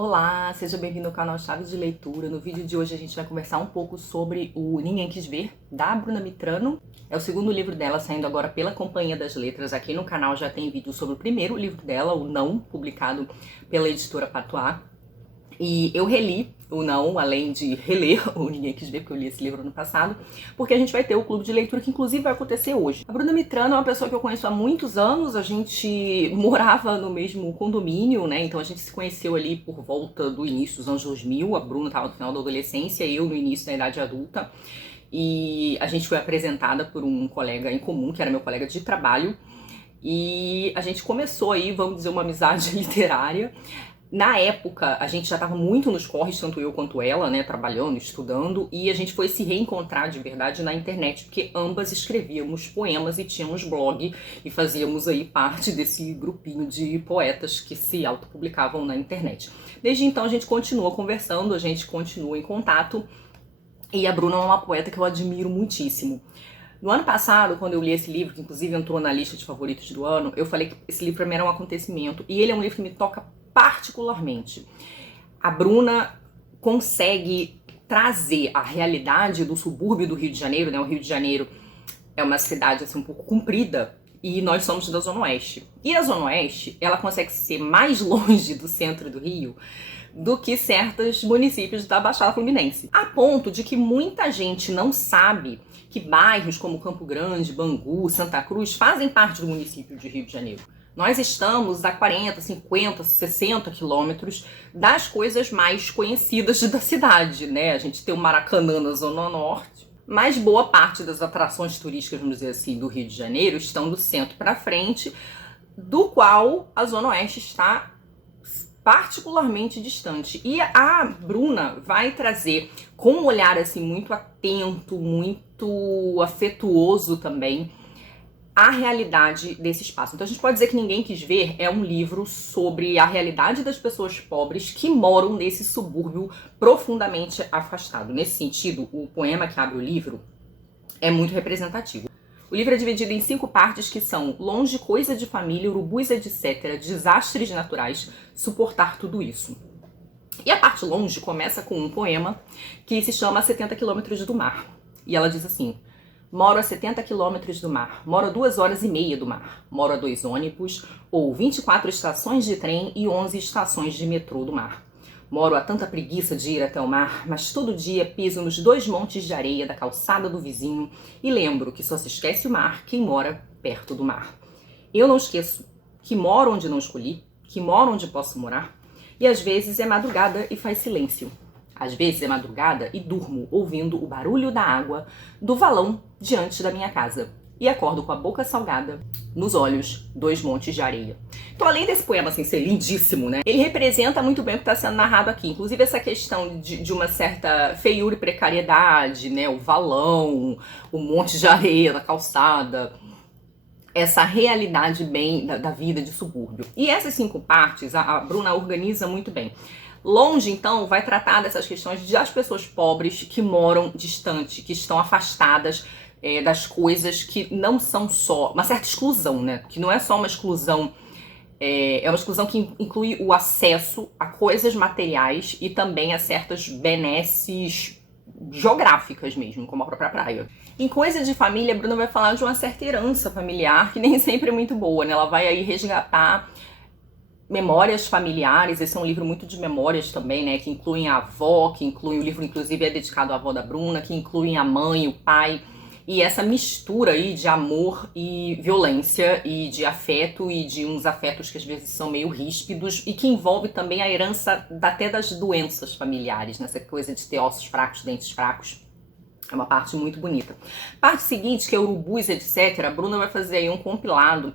Olá, seja bem-vindo ao canal Chave de Leitura. No vídeo de hoje a gente vai conversar um pouco sobre o Ninguém Quis Ver, da Bruna Mitrano. É o segundo livro dela, saindo agora pela Companhia das Letras. Aqui no canal já tem vídeo sobre o primeiro livro dela, o Não, publicado pela editora Patois. E eu reli o Não, além de reler o Ninguém Quis Ver, porque eu li esse livro ano passado, porque a gente vai ter o clube de leitura que inclusive vai acontecer hoje. A Bruna Mitrano é uma pessoa que eu conheço há muitos anos, a gente morava no mesmo condomínio, né? Então a gente se conheceu ali por volta do início dos anos 2000, a Bruna estava no final da adolescência, eu no início da idade adulta, e a gente foi apresentada por um colega em comum, que era meu colega de trabalho, e a gente começou aí, vamos dizer, uma amizade literária. Na época, a gente já estava muito nos corres, tanto eu quanto ela, né, trabalhando, estudando, e a gente foi se reencontrar de verdade na internet, porque ambas escrevíamos poemas e tínhamos blog, e fazíamos aí parte desse grupinho de poetas que se autopublicavam na internet. Desde então a gente continua conversando, a gente continua em contato, e a Bruna é uma poeta que eu admiro muitíssimo. No ano passado, quando eu li esse livro, que inclusive entrou na lista de favoritos do ano, eu falei que esse livro para mim era um acontecimento, e ele é um livro que me toca particularmente. A Bruna consegue trazer a realidade do subúrbio do Rio de Janeiro, né? O Rio de Janeiro é uma cidade assim um pouco comprida e nós somos da Zona Oeste. E a Zona Oeste, ela consegue ser mais longe do centro do Rio do que certos municípios da Baixada Fluminense. A ponto de que muita gente não sabe que bairros como Campo Grande, Bangu, Santa Cruz fazem parte do município de Rio de Janeiro. Nós estamos a 40, 50, 60 quilômetros das coisas mais conhecidas da cidade, né? A gente tem o Maracanã na Zona Norte, mas boa parte das atrações turísticas, vamos dizer assim, do Rio de Janeiro estão do centro para frente, do qual a Zona Oeste está particularmente distante. E a Bruna vai trazer, com um olhar assim muito atento, muito afetuoso também, a realidade desse espaço. Então a gente pode dizer que Ninguém Quis Ver é um livro sobre a realidade das pessoas pobres que moram nesse subúrbio profundamente afastado. Nesse sentido, o poema que abre o livro é muito representativo. O livro é dividido em 5 partes que são Longe, Coisa de Família, Urubus, etc., Desastres Naturais, Suportar Tudo Isso. E a parte longe começa com um poema que se chama 70 Quilômetros do Mar. E ela diz assim: moro a 70 quilômetros do mar, moro a 2h30 do mar, moro a 2 ônibus ou 24 estações de trem e 11 estações de metrô do mar. Moro a tanta preguiça de ir até o mar, mas todo dia piso nos 2 montes de areia da calçada do vizinho e lembro que só se esquece o mar quem mora perto do mar. Eu não esqueço que moro onde não escolhi, que moro onde posso morar, e às vezes é madrugada e faz silêncio. Às vezes é madrugada e durmo ouvindo o barulho da água do valão diante da minha casa. E acordo com a boca salgada, nos olhos, 2 montes de areia. Então, além desse poema assim, ser lindíssimo, né? Ele representa muito bem o que está sendo narrado aqui. Inclusive essa questão de uma certa feiura e precariedade, né? O valão, o monte de areia da calçada. Essa realidade bem da vida de subúrbio. E essas 5 partes, a Bruna organiza muito bem. Longe, então, vai tratar dessas questões das pessoas pobres que moram distante, que estão afastadas das coisas que não são só... Uma certa exclusão, né? Que não é só uma exclusão... É uma exclusão que inclui o acesso a coisas materiais e também a certas benesses geográficas mesmo, como a própria praia. Em Coisa de Família, a Bruna vai falar de uma certa herança familiar que nem sempre é muito boa, né? Ela vai aí resgatar memórias familiares. Esse é um livro muito de memórias também, né? Que incluem a avó, que inclui... O livro, inclusive, é dedicado à avó da Bruna, que incluem a mãe, o pai... E essa mistura aí de amor e violência, e de afeto, e de uns afetos que às vezes são meio ríspidos, e que envolve também a herança até das doenças familiares, nessa coisa de ter ossos fracos, dentes fracos. É uma parte muito bonita. Parte seguinte, que é Urubus, etc., a Bruna vai fazer aí um compilado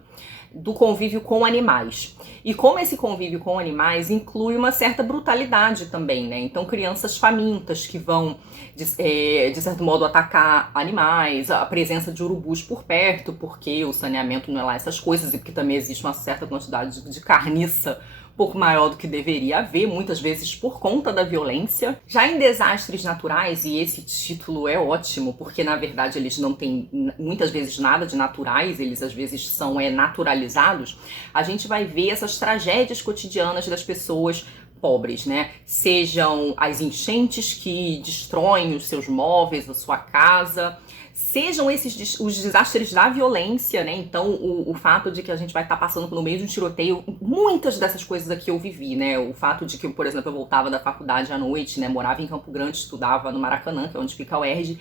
do convívio com animais. E como esse convívio com animais inclui uma certa brutalidade também, né? Então, crianças famintas que vão, de certo modo, atacar animais, a presença de urubus por perto, porque o saneamento não é lá essas coisas, e porque também existe uma certa quantidade de carniça um pouco maior do que deveria haver, muitas vezes por conta da violência. Já em Desastres Naturais, e esse título é ótimo, porque na verdade eles não têm muitas vezes nada de naturais, eles às vezes são naturalizados, a gente vai ver essas tragédias cotidianas das pessoas pobres, né? Sejam as enchentes que destroem os seus móveis, a sua casa, sejam os desastres da violência, né? Então, o fato de que a gente vai estar passando pelo meio de um tiroteio, muitas dessas coisas aqui eu vivi, né? O fato de que, por exemplo, eu voltava da faculdade à noite, né? Morava em Campo Grande, estudava no Maracanã, que é onde fica a UERJ,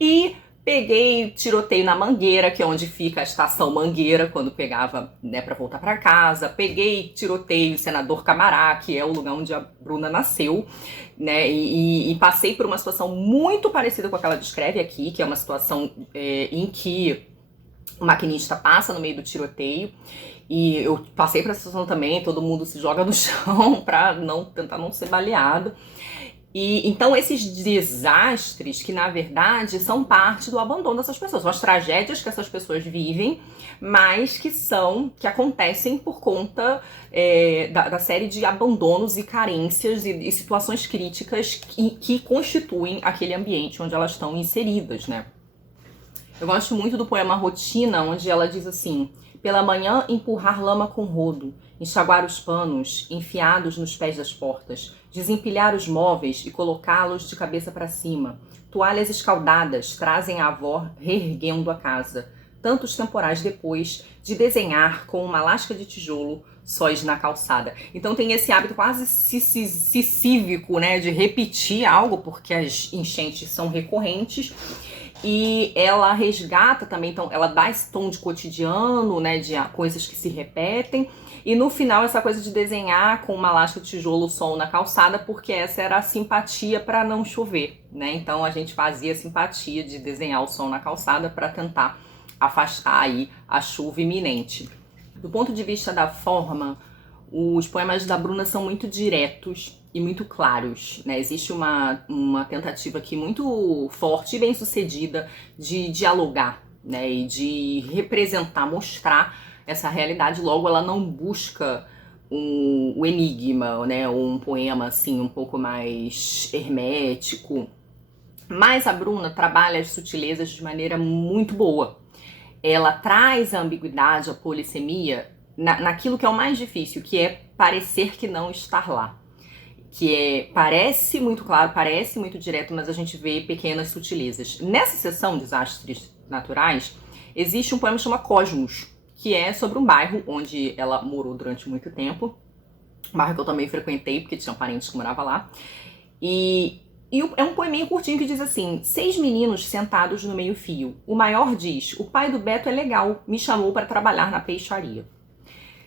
e peguei tiroteio na Mangueira, que é onde fica a estação Mangueira, quando pegava, né, pra voltar pra casa. Peguei tiroteio em Senador Camará, que é o lugar onde a Bruna nasceu, né, e passei por uma situação muito parecida com a que ela descreve aqui, que é uma situação em que o maquinista passa no meio do tiroteio, e eu passei por essa situação também, todo mundo se joga no chão pra tentar não ser baleado. E então esses desastres que na verdade são parte do abandono dessas pessoas, são as tragédias que essas pessoas vivem, mas que acontecem por conta da série de abandonos e carências e situações críticas que constituem aquele ambiente onde elas estão inseridas, né? Eu gosto muito do poema Rotina, onde ela diz assim: pela manhã empurrar lama com rodo, enxaguar os panos enfiados nos pés das portas, desempilhar os móveis e colocá-los de cabeça para cima. Toalhas escaldadas trazem a avó reerguendo a casa. Tantos temporais depois de desenhar com uma lasca de tijolo sóis na calçada. Então tem esse hábito quase cívico, né, de repetir algo, porque as enchentes são recorrentes. E ela resgata também, então ela dá esse tom de cotidiano, né, de coisas que se repetem. E no final essa coisa de desenhar com uma lasca de tijolo o sol na calçada, porque essa era a simpatia para não chover, né? Então a gente fazia a simpatia de desenhar o sol na calçada para tentar afastar aí a chuva iminente. Do ponto de vista da forma, os poemas da Bruna são muito diretos e muito claros, né? Existe uma tentativa aqui muito forte e bem sucedida de dialogar, né? E de representar, mostrar essa realidade. Logo, ela não busca o enigma, né? Um poema assim um pouco mais hermético. Mas a Bruna trabalha as sutilezas de maneira muito boa. Ela traz a ambiguidade, a polissemia naquilo que é o mais difícil, que é parecer que não estar lá. Parece muito claro, parece muito direto, mas a gente vê pequenas sutilezas. Nessa seção Desastres Naturais, existe um poema que chama Cosmos, que é sobre um bairro onde ela morou durante muito tempo, um bairro que eu também frequentei, porque tinham parentes que moravam lá, e é um poeminho curtinho que diz assim: 6 meninos sentados no meio-fio. O maior diz: o pai do Beto é legal, me chamou para trabalhar na peixaria.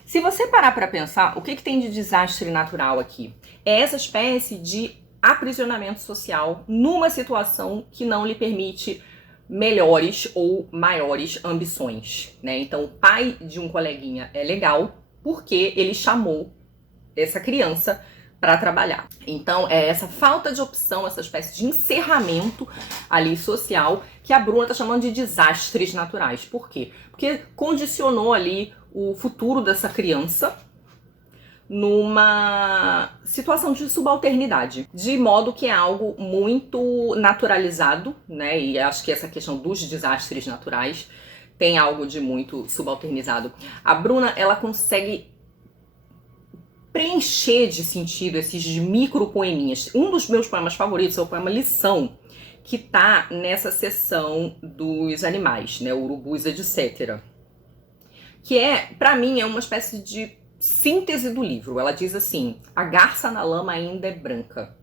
Se você parar para pensar, o que tem de desastre natural aqui? É essa espécie de aprisionamento social numa situação que não lhe permite melhores ou maiores ambições, né? Então, o pai de um coleguinha é legal porque ele chamou essa criança para trabalhar. Então, é essa falta de opção, essa espécie de encerramento ali social que a Bruna tá chamando de desastres naturais. Por quê? Porque condicionou ali o futuro dessa criança numa situação de subalternidade, de modo que é algo muito naturalizado, né? E acho que essa questão dos desastres naturais tem algo de muito subalternizado. A Bruna, ela consegue preencher de sentido esses micro poeminhas. Um dos meus poemas favoritos é o poema Lição, que tá nessa seção dos animais, né? Urubus, etc. Que pra mim, é uma espécie de síntese do livro. Ela diz assim: a garça na lama ainda é branca.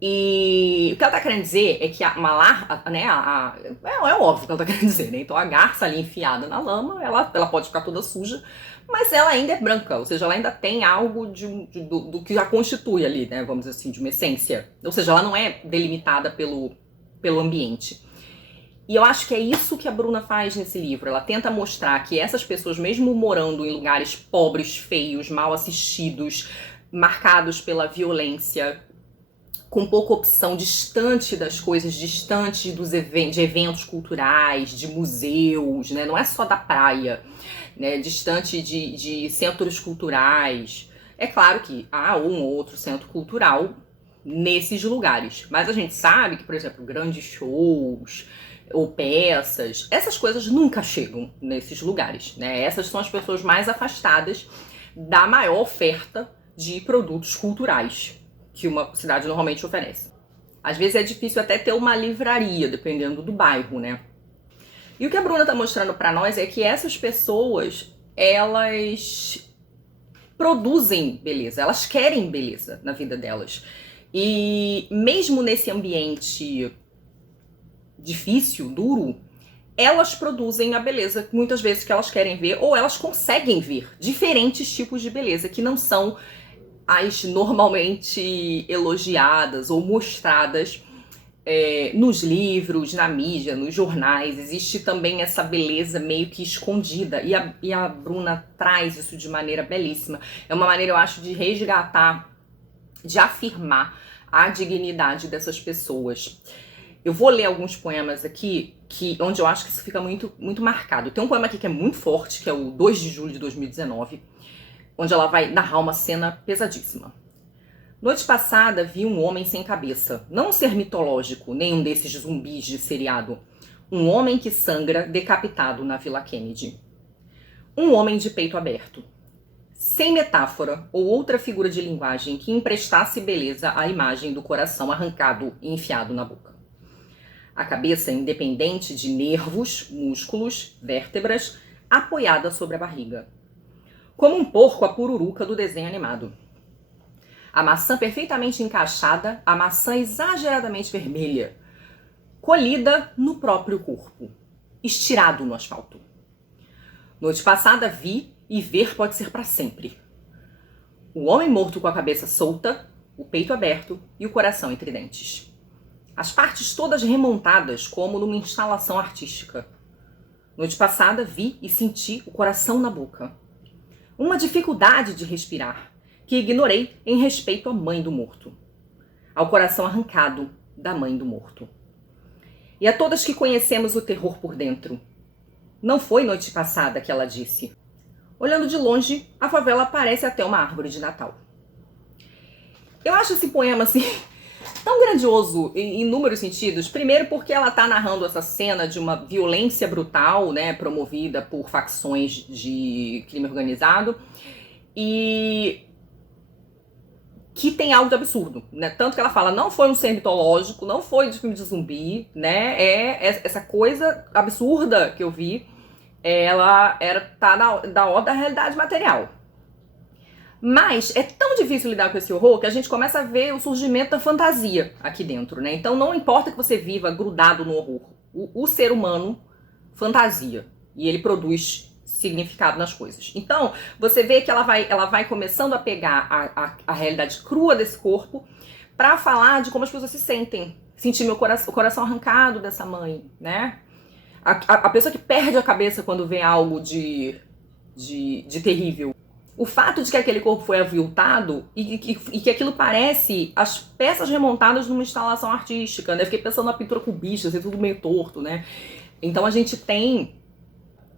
E o que ela tá querendo dizer é que uma larva, né, é óbvio o que ela tá querendo dizer, né? Então a garça ali enfiada na lama, ela pode ficar toda suja, mas ela ainda é branca, ou seja, ela ainda tem algo do que já constitui ali, né, vamos dizer assim, de uma essência. Ou seja, ela não é delimitada pelo ambiente. E eu acho que é isso que a Bruna faz nesse livro. Ela tenta mostrar que essas pessoas, mesmo morando em lugares pobres, feios, mal assistidos, marcados pela violência, com pouca opção, distante das coisas, distante de eventos culturais, de museus, né? Não é só da praia, né? Distante de centros culturais. É claro que há um ou outro centro cultural nesses lugares, mas a gente sabe que, por exemplo, grandes shows ou peças, essas coisas nunca chegam nesses lugares, né? Essas são as pessoas mais afastadas da maior oferta de produtos culturais que uma cidade normalmente oferece. Às vezes é difícil até ter uma livraria, dependendo do bairro, né? E o que a Bruna tá mostrando pra nós é que essas pessoas, elas produzem beleza, elas querem beleza na vida delas. E mesmo nesse ambiente difícil, duro, elas produzem a beleza muitas vezes que elas querem ver, ou elas conseguem ver diferentes tipos de beleza que não são as normalmente elogiadas ou mostradas nos livros, na mídia, nos jornais. Existe também essa beleza meio que escondida, e a Bruna traz isso de maneira belíssima. É uma maneira, eu acho, de resgatar, de afirmar a dignidade dessas pessoas. Eu vou ler alguns poemas aqui onde eu acho que isso fica muito, muito marcado. Tem um poema aqui que é muito forte, que é o 2 de julho de 2019, onde ela vai narrar uma cena pesadíssima. Noite passada vi um homem sem cabeça, não um ser mitológico, nem um desses zumbis de seriado. Um homem que sangra decapitado na Vila Kennedy. Um homem de peito aberto. Sem metáfora ou outra figura de linguagem que emprestasse beleza à imagem do coração arrancado e enfiado na boca. A cabeça independente de nervos, músculos, vértebras, apoiada sobre a barriga. Como um porco a pururuca do desenho animado. A maçã perfeitamente encaixada, a maçã exageradamente vermelha, colhida no próprio corpo, estirado no asfalto. Noite passada vi, e ver pode ser para sempre. O homem morto com a cabeça solta, o peito aberto e o coração entre dentes. As partes todas remontadas como numa instalação artística. Noite passada vi e senti o coração na boca. Uma dificuldade de respirar, que ignorei em respeito à mãe do morto. Ao coração arrancado da mãe do morto. E a todas que conhecemos o terror por dentro. Não foi noite passada que ela disse. Olhando de longe, a favela parece até uma árvore de Natal. Eu acho esse poema assim tão grandioso em inúmeros sentidos. Primeiro porque ela tá narrando essa cena de uma violência brutal, né, promovida por facções de crime organizado, e que tem algo de absurdo, né? Tanto que ela fala, não foi um ser mitológico, não foi de filme de zumbi, né? Essa coisa absurda que eu vi, ela tá da realidade material. Mas é tão difícil lidar com esse horror que a gente começa a ver o surgimento da fantasia aqui dentro, né? Então não importa que você viva grudado no horror, o ser humano fantasia, e ele produz significado nas coisas. Então, você vê que ela vai começando a pegar a realidade crua desse corpo para falar de como as pessoas se sentem. Sentir o coração arrancado dessa mãe, né? A pessoa que perde a cabeça quando vê algo de terrível. O fato de que aquele corpo foi aviltado e que aquilo parece as peças remontadas numa instalação artística, né? Fiquei pensando na pintura cubista, assim, tudo meio torto, né? Então a gente tem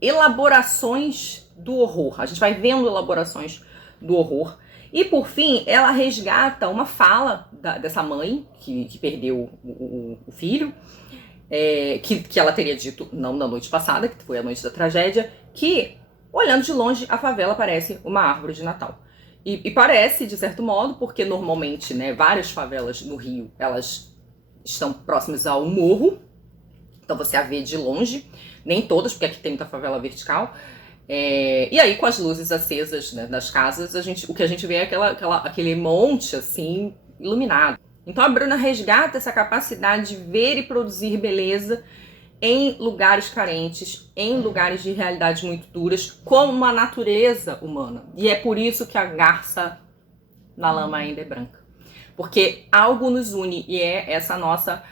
elaborações do horror. A gente vai vendo elaborações do horror. E por fim, ela resgata uma fala dessa mãe que perdeu o filho, que ela teria dito, não na noite passada, que foi a noite da tragédia, que, olhando de longe, a favela parece uma árvore de Natal. E parece, de certo modo, porque normalmente, né, várias favelas no Rio, elas estão próximas ao morro, então você a vê de longe, nem todas, porque aqui tem muita favela vertical. E aí, com as luzes acesas, né, das casas, o que a gente vê é aquele monte, assim, iluminado. Então a Bruna resgata essa capacidade de ver e produzir beleza em lugares carentes, em lugares de realidades muito duras, como uma natureza humana. E é por isso que a garça na lama ainda é branca. Porque algo nos une, e é essa nossa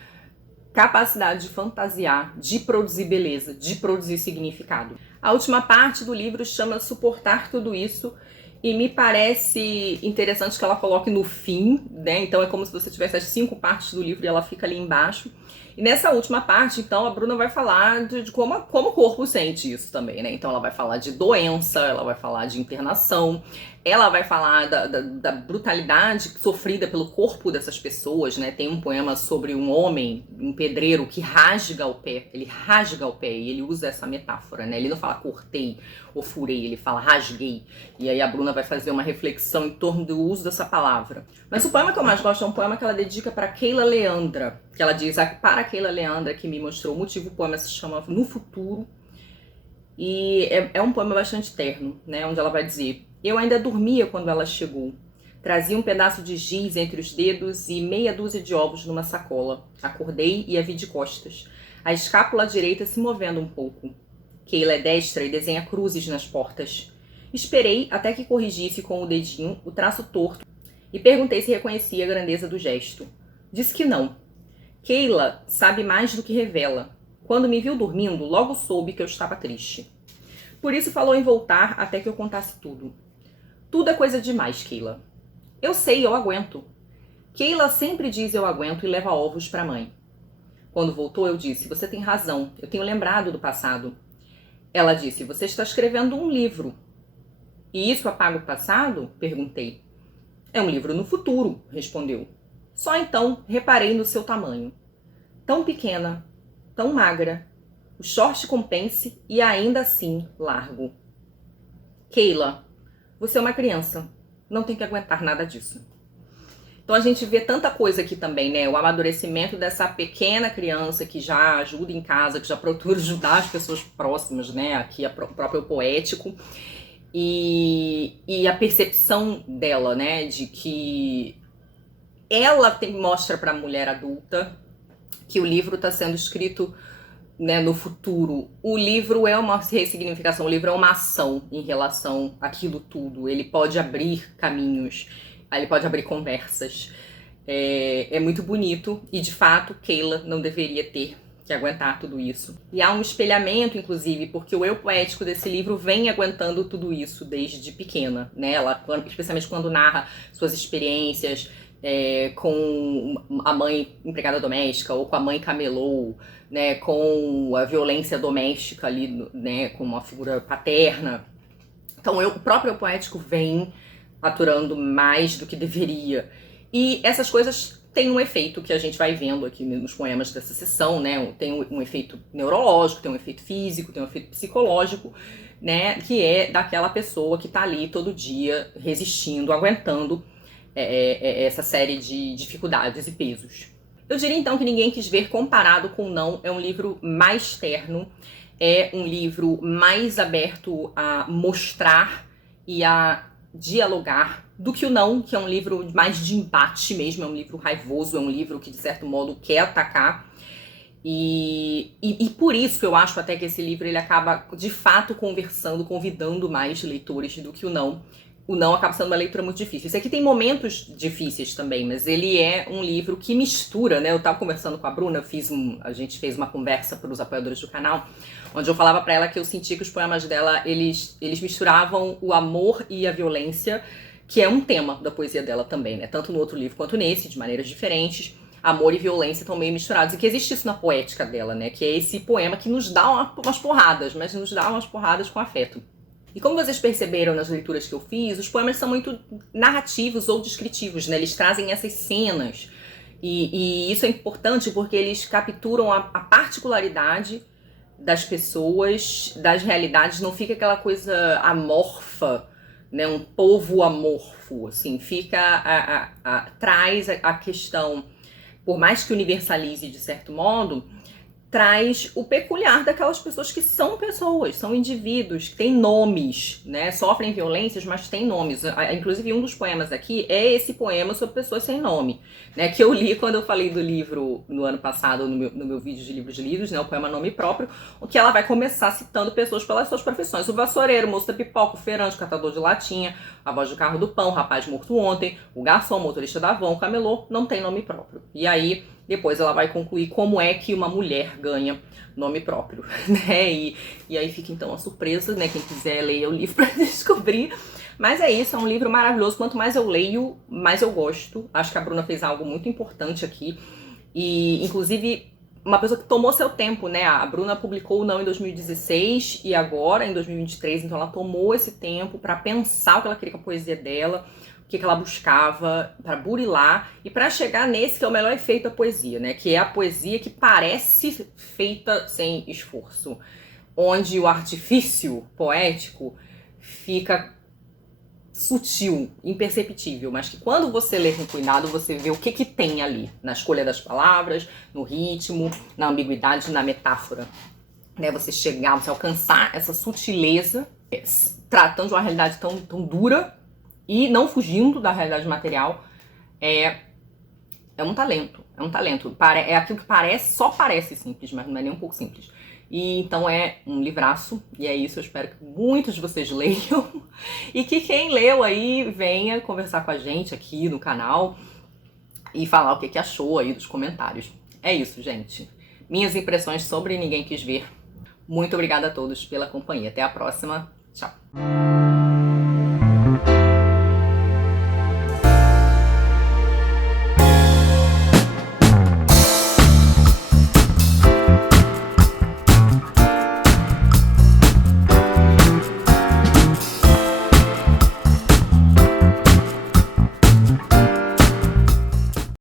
capacidade de fantasiar, de produzir beleza, de produzir significado. A última parte do livro chama Suportar Tudo Isso, e me parece interessante que ela coloque no fim né? Então é como se você tivesse as 5 partes do livro e ela fica ali embaixo. E nessa última parte, então, a Bruna vai falar de como o corpo sente isso também, né? Então ela vai falar de doença, ela vai falar de internação, ela vai falar da brutalidade sofrida pelo corpo dessas pessoas, né? Tem um poema sobre um homem, um pedreiro, que rasga o pé. Ele rasga o pé e ele usa essa metáfora, né? Ele não fala cortei ou furei, ele fala rasguei. E aí a Bruna vai fazer uma reflexão em torno do uso dessa palavra. Mas o poema que eu mais gosto é um poema que ela dedica para Keila Leandra, que ela diz, para Keila Leandra, que me mostrou o motivo, o poema se chama No Futuro. E é um poema bastante terno, né? Onde ela vai dizer: eu ainda dormia quando ela chegou. Trazia um pedaço de giz entre os dedos e meia dúzia de ovos numa sacola. Acordei e a vi de costas, a escápula direita se movendo um pouco. Keila é destra e desenha cruzes nas portas. Esperei até que corrigisse com o dedinho o traço torto e perguntei se reconhecia a grandeza do gesto. Disse que não. Keila sabe mais do que revela. Quando me viu dormindo, logo soube que eu estava triste. Por isso falou em voltar até que eu contasse tudo. Tudo é coisa demais, Keila. Eu sei, eu aguento. Keila sempre diz eu aguento e leva ovos para a mãe. Quando voltou, eu disse: você tem razão, eu tenho lembrado do passado. Ela disse: você está escrevendo um livro. E isso apaga o passado? Perguntei. É um livro no futuro, respondeu. Só então reparei no seu tamanho. Tão pequena, tão magra, o short com pence e ainda assim largo. Keila, você é uma criança, não tem que aguentar nada disso. Então a gente vê tanta coisa aqui também, né? O amadurecimento dessa pequena criança que já ajuda em casa, que já procura ajudar as pessoas próximas, né? Aqui o próprio poético. E a percepção dela, né? De que ela mostra para a mulher adulta que o livro está sendo escrito, né, no futuro. O livro é uma ressignificação, o livro é uma ação em relação àquilo tudo. Ele pode abrir caminhos, ele pode abrir conversas. É muito bonito e, de fato, Keila não deveria ter que aguentar tudo isso. E há um espelhamento, inclusive, porque o eu poético desse livro vem aguentando tudo isso desde pequena, né? Ela, especialmente quando narra suas experiências com a mãe empregada doméstica ou com a mãe camelô, né, com a violência doméstica ali, né, com uma figura paterna. Então o próprio poético vem aturando mais do que deveria. E essas coisas têm um efeito que a gente vai vendo aqui nos poemas dessa sessão, né? Tem um efeito neurológico, tem um efeito físico, tem um efeito psicológico, né, que é daquela pessoa que tá ali todo dia resistindo, aguentando essa série de dificuldades e pesos. Eu diria então que Ninguém Quis Ver, comparado com Não, é um livro mais terno, é um livro mais aberto a mostrar e a dialogar do que o Não, que é um livro mais de embate mesmo, é um livro raivoso, é um livro que de certo modo quer atacar. E por isso eu acho até que esse livro ele acaba de fato convidando mais leitores do que o Não. O Não acaba sendo uma leitura muito difícil. Esse aqui tem momentos difíceis também, mas ele é um livro que mistura, né? Eu tava conversando com a Bruna, a gente fez uma conversa para os apoiadores do canal, onde eu falava para ela que eu sentia que os poemas dela, eles misturavam o amor e a violência, que é um tema da poesia dela também, né? Tanto no outro livro quanto nesse, de maneiras diferentes. Amor e violência estão meio misturados, e que existe isso na poética dela, né? Que é esse poema que nos dá umas porradas, mas nos dá umas porradas com afeto. E como vocês perceberam nas leituras que eu fiz, os poemas são muito narrativos ou descritivos, né? Eles trazem essas cenas. E isso é importante porque eles capturam a particularidade das pessoas, das realidades. Não fica aquela coisa amorfa, né? Um povo amorfo, assim. Traz a questão, por mais que universalize de certo modo, traz o peculiar daquelas pessoas que são pessoas, são indivíduos, que têm nomes, né? Sofrem violências, mas têm nomes. Inclusive, um dos poemas aqui é esse poema sobre pessoas sem nome, né? Que eu li quando eu falei do livro no ano passado, no meu vídeo de livros lidos, né? O poema Nome Próprio, que ela vai começar citando pessoas pelas suas profissões. O vassoureiro, o moço da pipoca, o feirante, o catador de latinha, a voz do carro do pão, o rapaz morto ontem, o garçom, o motorista da van, o camelô, não tem nome próprio. E aí, depois ela vai concluir como é que uma mulher ganha nome próprio, né? E aí fica então a surpresa, né? Quem quiser ler o livro para descobrir. Mas é isso, é um livro maravilhoso. Quanto mais eu leio, mais eu gosto. Acho que a Bruna fez algo muito importante aqui. E, inclusive, uma pessoa que tomou seu tempo, né? A Bruna publicou o Não em 2016 e agora em 2023. Então ela tomou esse tempo para pensar o que ela queria com a poesia dela, o que ela buscava, para burilar e para chegar nesse que é o melhor efeito da poesia, né? Que é a poesia que parece feita sem esforço, onde o artifício poético fica sutil, imperceptível, mas que quando você lê com cuidado, você vê o que tem ali, na escolha das palavras, no ritmo, na ambiguidade, na metáfora. Né? Você chegar, você alcançar essa sutileza, tratando de uma realidade tão dura e não fugindo da realidade material, é um talento, é um talento. É aquilo que só parece simples, mas não é nem um pouco simples. E então é um livraço, e é isso, eu espero que muitos de vocês leiam e que quem leu aí venha conversar com a gente aqui no canal e falar o que achou aí dos comentários. É isso, gente. Minhas impressões sobre Ninguém Quis Ver. Muito obrigada a todos pela companhia. Até a próxima. Tchau.